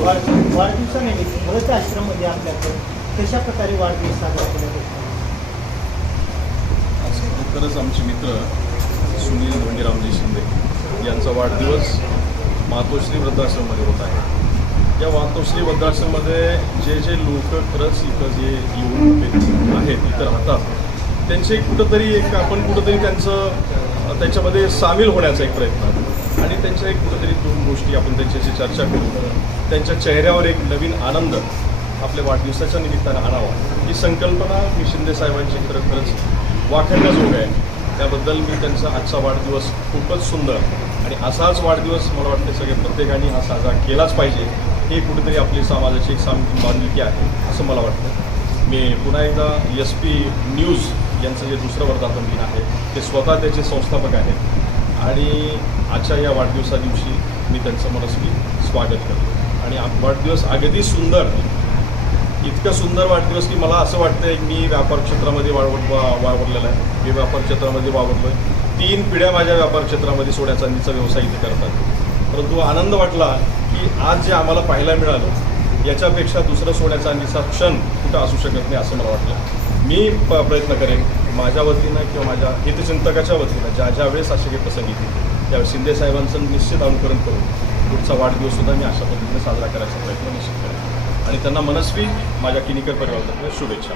वाढ वाढदिवसानिमित्त व्रत आश्रममध्ये आपल्याकडे कशा प्रकारे वाढदिवस साजरा केला जातो? खरोखरच आमचे मित्र सुनील धोंडीरामजी शिंदे यांचा वाढदिवस मातोश्री वृद्धाश्रममध्ये होत आहे. या मातोश्री वृद्धाश्रममध्ये जे जे लोक खरंच इथं जे येऊन व्यक्ती आहेत इथं राहतात त्यांचे कुठंतरी एक आपण कुठंतरी त्यांचं त्याच्यामध्ये सामील होण्याचा एक प्रयत्न. आणि त्यांच्या एक कुठेतरी दोन गोष्टी आपण त्यांच्याशी चर्चा करू. त्यांच्या चेहऱ्यावर एक नवीन आनंद आपल्या वाढदिवसाच्या निमित्तानं आणावा. ही संकल्पना मी शिंदे साहेबांची खरं खरंच वाखण्याजोग आहे. त्याबद्दल मी त्यांचा आजचा वाढदिवस खूपच सुंदर आणि असाच वाढदिवस मला वाटते सगळे प्रत्येकाने हा साजरा केलाच पाहिजे. हे कुठेतरी आपली समाजाची एक साम बांधिलकी आहे असं मला वाटतं. मी पुन्हा एकदा एस पी न्यूज यांचं जे दुसरं वर्धापन दिन आहे ते स्वतः त्याचे संस्थापक आहेत. आणि आजच्या या वाढदिवसा दिवशी मी त्यांचं मनस्वी स्वागत करतो. आणि वाढदिवस अगदी सुंदर. इतकं सुंदर वाढदिवस की मला असं वाटतंय की मी व्यापार क्षेत्रामध्ये वाढवत वा- वावरलेला आहे. मी व्यापार क्षेत्रामध्ये वावरलो आहे तीन पिढ्या माझ्या व्यापार क्षेत्रामध्ये सोन्या चांदीचा व्यवसाय इथे करतात. परंतु आनंद वाटला की आज जे आम्हाला पाहायला मिळालं याच्यापेक्षा दुसरं सोन्याचा निसा क्षण कुठं असू शकत नाही असं मला वाटलं. मी प प्रयत्न करेन माझ्या वतीनं किंवा माझ्या हितचिंतकाच्या वतीनं ज्या ज्या वेळेस असे काही प्रसंग येतील त्यावेळेस शिंदे साहेबांचं निश्चित अनुकरण करून पुढचा वाढदिवससुद्धा मी अशा पद्धतीने साजरा करायचा प्रयत्न निश्चित करेन. आणि त्यांना मनस्वी माझ्या किनीकर परिवारातर्फे शुभेच्छा.